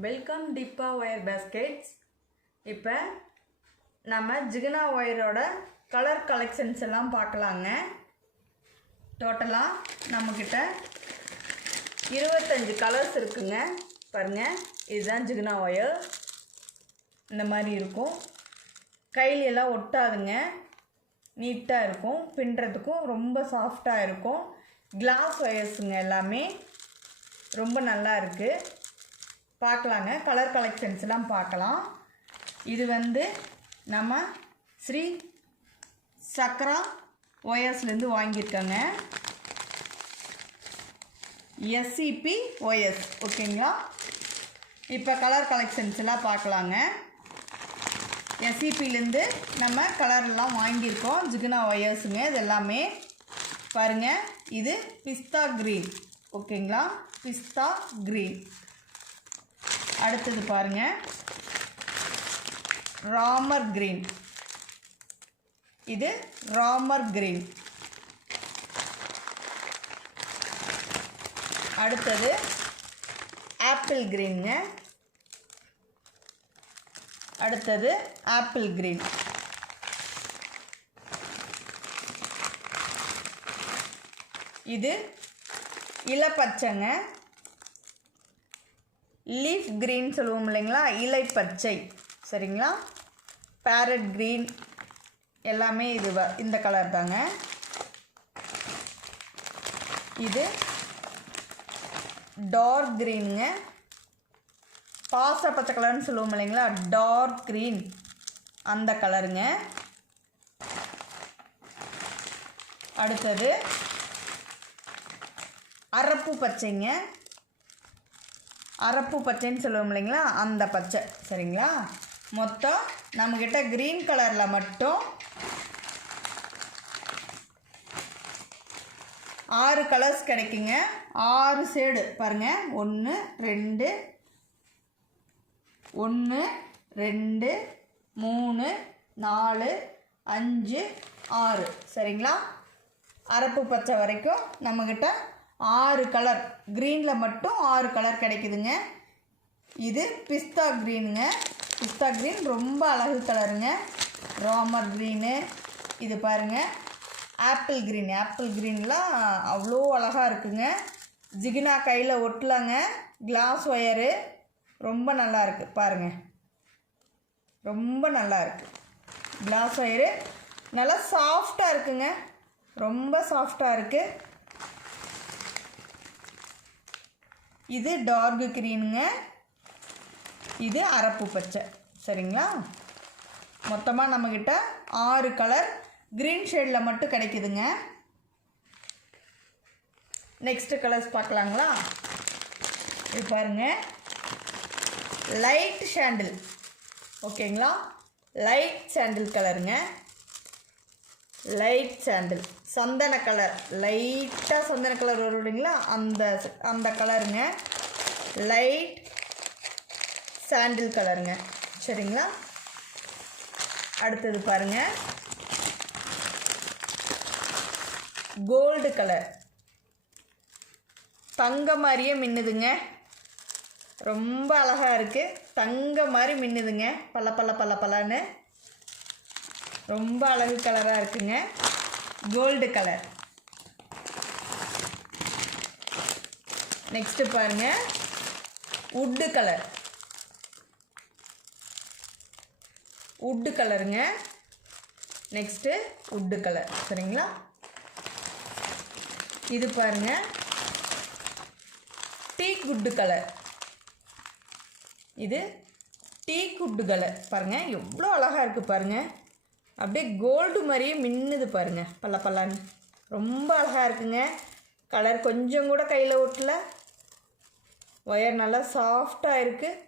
Welcome டிப்பா wire baskets. இப்போ நம்ம ஜிகினா ஒயரோட colour collections எல்லாம் பார்க்கலாங்க. டோட்டலாக நம்மக்கிட்ட 25 கலர்ஸ் இருக்குங்க. பாருங்கள், இதுதான் ஜிகினா ஒயர். இந்த மாதிரி இருக்கும். கையிலெல்லாம் ஒட்டாதுங்க, நீட்டாக இருக்கும். பின்னுறதுக்கும் ரொம்ப சாஃப்டாக இருக்கும். கிளாஸ் ஒயர்ஸுங்க, எல்லாமே ரொம்ப நல்லா இருக்குது. பார்க்கலாங்க, கலர் கலெக்ஷன்ஸ்லாம் பார்க்கலாம். இது நம்ம ஸ்ரீ சக்ரா ஒயர்ஸ்லேருந்து வாங்கியிருக்கோங்க. எஸ்சிபி ஒயர்ஸ், ஓகேங்களா. இப்போ கலர் கலெக்ஷன்ஸ் எல்லாம் பார்க்கலாங்க. எஸ்சிபிலேருந்து நம்ம கலர்லாம் வாங்கியிருக்கோம். ஜிகினா ஒயர்ஸுங்க இது எல்லாமே. பாருங்கள், இது பிஸ்தா க்ரீன், ஓகேங்களா. பிஸ்தா க்ரீன். அடுத்தது பாருங்கள், ராமர் க்ரீன். இது ராமர் க்ரீன். அடுத்தது ஆப்பிள் க்ரீனுங்க. அடுத்தது ஆப்பிள் க்ரீன். இது இளப்பச்சைங்க, லீஃப் க்ரீன் சொல்லுவோம் இல்லைங்களா, இலை பச்சை, சரிங்களா. பேரட் க்ரீன் எல்லாமே இது இந்த கலர் தாங்க. இது டார்க் க்ரீனுங்க, பாச பச்சை கலர்னு சொல்லுவோம் இல்லைங்களா, டார்க் க்ரீன், அந்த கலருங்க. அடுத்தது அரப்பு பச்சைங்க, அரப்பு பச்சைன்னு சொல்லுவோம் இல்லைங்களா, அந்த பச்சை, சரிங்களா. மொத்தம் நம்மக்கிட்ட க்ரீன் கலரில் மட்டும் 6 கலர்ஸ் கிடைக்குங்க. 6 ஷேடு பாருங்கள். 1 2 3 4 5 6, சரிங்களா. அரப்பு பச்சை வரைக்கும் நம்மக்கிட்ட 6 கலர், க்ரீனில் மட்டும் 6 கலர் கிடைக்குதுங்க. இது பிஸ்தா க்ரீனுங்க. பிஸ்தா க்ரீன் ரொம்ப அழகு கலருங்க. ராமர் க்ரீனு. இது பாருங்கள், ஆப்பிள் க்ரீன். ஆப்பிள் க்ரீன்லாம் அவ்வளோ அழகாக இருக்குங்க. ஜிகினா கையில் ஒட்டலாங்க. கிளாஸ் ஒயரு ரொம்ப நல்லா இருக்குது பாருங்கள், ரொம்ப நல்லா இருக்குது. கிளாஸ் ஒயரு நல்லா சாஃப்டாக இருக்குங்க, ரொம்ப சாஃப்டாக இருக்குது. இது டார்க் க்ரீனுங்க. இது அரப்பு பச்சை, சரிங்களா. மொத்தமாக நம்மக்கிட்ட 6 கலர் க்ரீன் ஷேடில் மட்டும் கிடைக்குதுங்க. நெக்ஸ்ட்டு கலர்ஸ் பார்க்கலாங்களா. இது பாருங்கள், லைட் சாண்டில், ஓகேங்களா. லைட் சாண்டில் கலருங்க. லைட் சாண்டில், சந்தன கலர், லைட்டாக சந்தன கலர் வரும் இல்லைங்களா, அந்த கலருங்க. லைட் சாண்டில் கலருங்க, சரிங்களா. அடுத்தது பாருங்கள், கோல்டு கலர். தங்க மாதிரியே மின்னுதுங்க, ரொம்ப அழகாக இருக்குது. தங்க மாதிரி மின்னுதுங்க, பல பல பல பலன்னு ரொம்ப அழகு கலராக இருக்குங்க. Gold colour. நெக்ஸ்ட்டு பாருங்கள், வுட்டு கலர். வுட்டு கலருங்க. நெக்ஸ்ட்டு வுட்டு கலர், சரிங்களா. இது பாருங்கள், டீக் வுட்டு கலர். இது டீக் வுட்டு கலர். பாருங்கள் எவ்வளோ அழகாக இருக்குது பாருங்கள். அப்படியே கோல்டு மாதிரியே மின்னுது பாருங்கள், பல்ல பல்லான்னு ரொம்ப அழகாக இருக்குங்க. கலர் கொஞ்சம் கூட கையில் ஒட்டல. ஒயர் நல்லா சாஃப்டாக இருக்குது.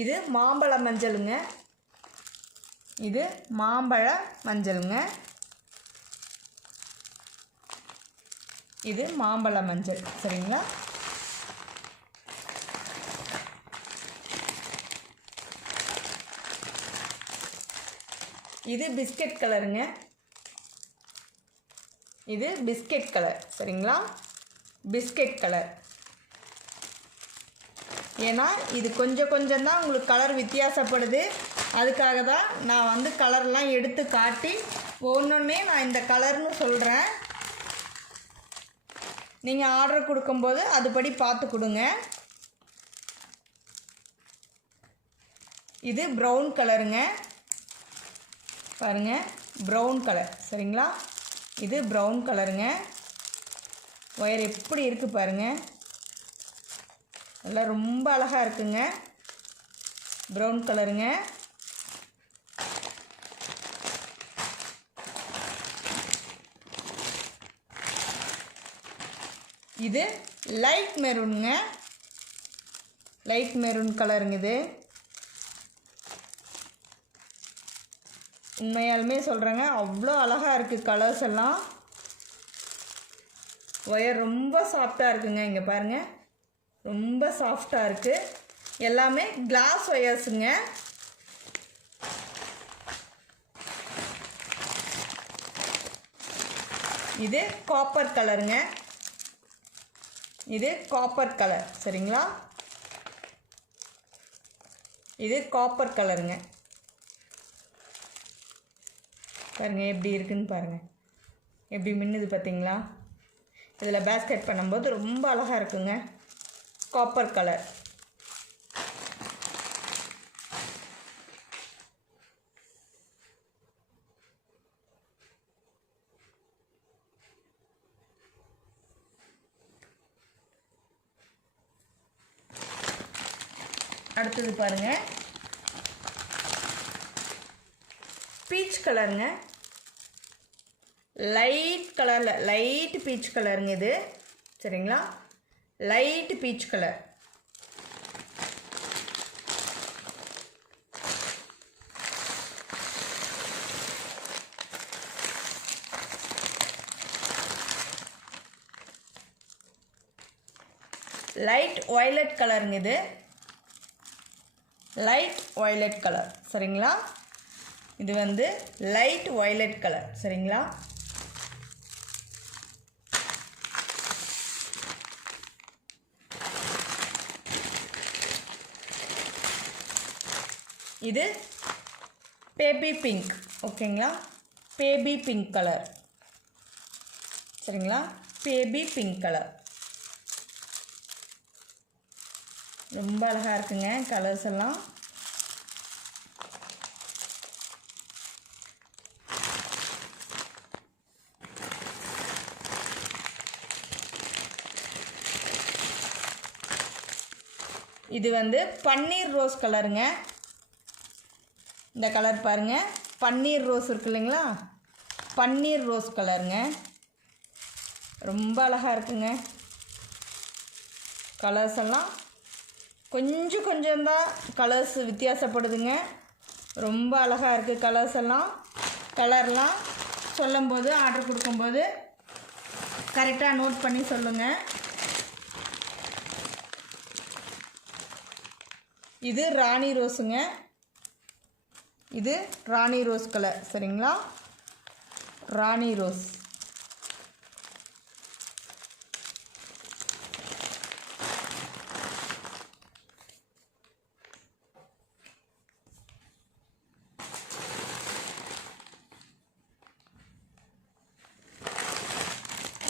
இது மாம்பழ மஞ்சளுங்க. இது மாம்பழ மஞ்சளுங்க. இது மாம்பழ மஞ்சள், சரிங்களா. இது பிஸ்கட் கலருங்க. இது பிஸ்கெட் கலர். சரிங்களா, பிஸ்கெட் கலர். ஏன்னா இது கொஞ்சம் தான் உங்களுக்கு கலர் வித்தியாசப்படுது. அதுக்காக தான் நான் வந்து கலர்லாம் எடுத்து காட்டி ஒவ்வொன்றே நான் இந்த கலர்னு சொல்கிறேன். நீங்கள் ஆர்டர் கொடுக்கும்போது அதுபடி பார்த்து கொடுங்க. இது ப்ரௌன் கலருங்க. பாருங்கள், ப்ரௌன் கலர். சரிங்களா, இது ப்ரௌன் கலருங்க. ஒயர் எப்படி இருக்குது பாருங்கள், எல்லாம் ரொம்ப அழகாக இருக்குங்க. ப்ரௌன் கலருங்க. இது லைட் மெரூனுங்க. லைட் மெரூன் கலருங்க. இது உண்மையாலுமே சொல்கிறேங்க, அவ்வளோ அழகாக இருக்குது கலர்ஸ் எல்லாம். ஒயர் ரொம்ப சாஃப்டாக இருக்குங்க. இங்கே பாருங்கள், ரொம்ப சாஃப்டாக இருக்குது. எல்லாமே கிளாஸ் ஒயர்ஸுங்க. இது காப்பர் கலருங்க. இது காப்பர் கலர். சரிங்களா, இது காப்பர் கலருங்க. பாருங்கள் எப்படி இருக்குன்னு பாருங்கள், எப்படி மின்னுது பார்த்தீங்களா. இதில் பேஸ்கெட் பண்ணும்போது ரொம்ப அழகாக இருக்குங்க. Copper colour. அடுத்தது பாருங்கள், பீச் கலருங்க. லைட் கலரில் லைட் பீச் கலருங்க இது. சரிங்களா, light peach colour. Light violet கலருங்க இது. Light violet colour. சரிங்களா, இது வந்து லைட் வயலட் கலர். சரிங்களா, இது பேபி பிங்க். ஓகேங்களா, பேபி பிங்க் கலர். சரிங்களா, பேபி பிங்க் கலர். ரொம்ப அழகாக இருக்குங்க கலர்ஸ் எல்லாம். இது வந்து பன்னீர் ரோஸ் கலருங்க. இந்த கலர் பாருங்கள், பன்னீர் ரோஸ் இருக்கு இல்லைங்களா, பன்னீர் ரோஸ் கலருங்க. ரொம்ப அழகாக இருக்குங்க கலர்ஸ் எல்லாம். கொஞ்சம்தான் கலர்ஸ் வித்தியாசப்படுதுங்க. ரொம்ப அழகாக இருக்குது கலர்ஸ் எல்லாம். கலர்லாம் சொல்லும்போது ஆர்டர் கொடுக்கும்போது கரெக்டாக நோட் பண்ணி சொல்லுங்கள். இது ராணி ரோஸுங்க. இது ராணி ரோஸ் கலர். சரிங்களா, ராணி ரோஸ்.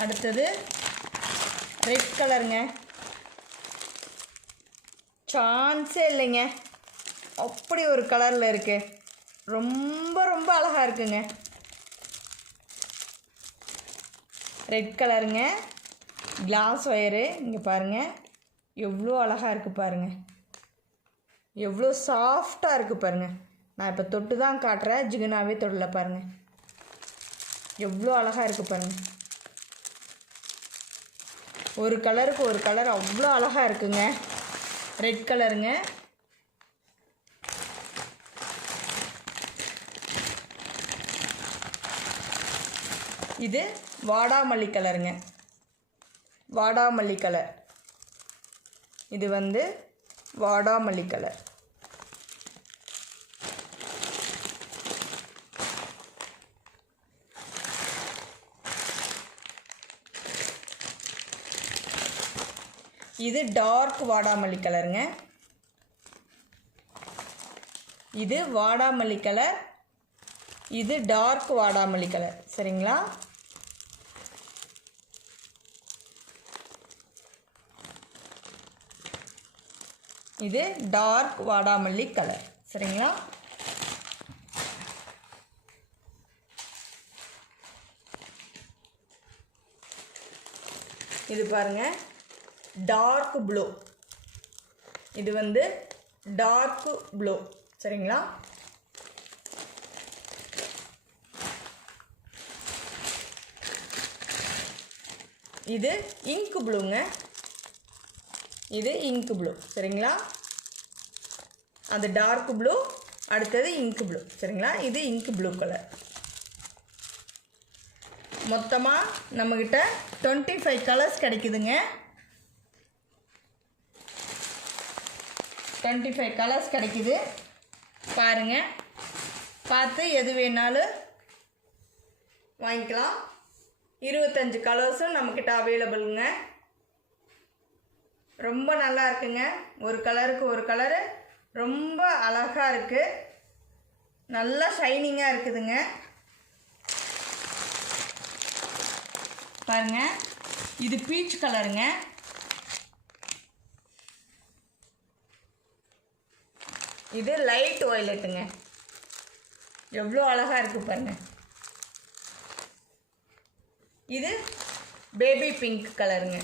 அடுத்தது ரெட் கலருங்க. சான்ஸே இல்லைங்க, அப்படி ஒரு கலரில் இருக்குது. ரொம்ப அழகாக இருக்குங்க. ரெட் கலருங்க, கிளாஸ் ஒயரு. இங்கே பாருங்கள் எவ்வளோ அழகாக இருக்குது பாருங்கள், எவ்வளோ சாஃப்டாக இருக்குது பாருங்கள். நான் இப்போ தொட்டு தான் காட்டுறேன், ஜிகுனாவே தொடல பாருங்கள், எவ்வளோ அழகாக இருக்குது பாருங்கள். ஒரு கலருக்கு ஒரு கலர் அவ்வளோ அழகாக இருக்குங்க. ரெட் கலருங்க. இது வாடாமல்லி கலருங்க. வாடாமல்லி கலர். இது வந்து வாடாமல்லி கலர். இது டார்க் வாடாமல்லி கலருங்க. இது வாடாமல்லி கலர், இது டார்க் வாடாமல்லி கலர். சரிங்களா? இது டார்க் வாடாமல்லி கலர். சரிங்களா? இது பாருங்க, டார்க் ப்ளூ. இது வந்து டார்க் ப்ளூ. சரிங்களா? இது இங்க் ப்ளூங்க. இது இங்க் ப்ளூ. சரிங்களா? அது டார்க் ப்ளூ, அடுத்தது இங்க் ப்ளூ. சரிங்களா? இது இங்க் ப்ளூ கலர். மொத்தமாக நம்மக்கிட்ட 25 கலர்ஸ் கிடைக்குதுங்க. 25 கலர்ஸ் கிடைக்குது. பாருங்கள், பார்த்து எது வேணாலும் வாங்கிக்கலாம். 25 கலர்ஸும் நம்மக்கிட்ட அவைலபிளுங்க. ரொம்ப நல்லா இருக்குங்க. ஒரு கலருக்கு ஒரு கலரு ரொம்ப அழகாக இருக்குது. நல்லா ஷைனிங்காக இருக்குதுங்க. பாருங்க, இது பீச் கலருங்க. இது லைட் வயலட்டுங்க. எவ்வளோ அழகாக இருக்குது பாருங்க. இது பேபி பிங்க் கலருங்க.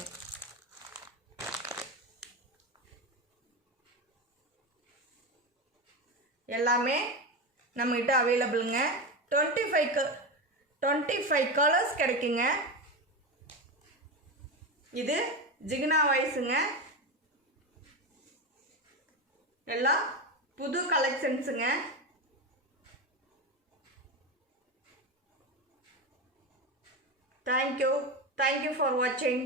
எல்லாமே நம்மகிட்ட அவைலபிளுங்க. 25 கலர்ஸ் கிடைக்குங்க. இது ஜிகினா வாய்ஸுங்க. எல்லாம் புது கலெக்ஷன்ஸுங்க. தேங்க்யூ ஃபார் வாட்சிங்.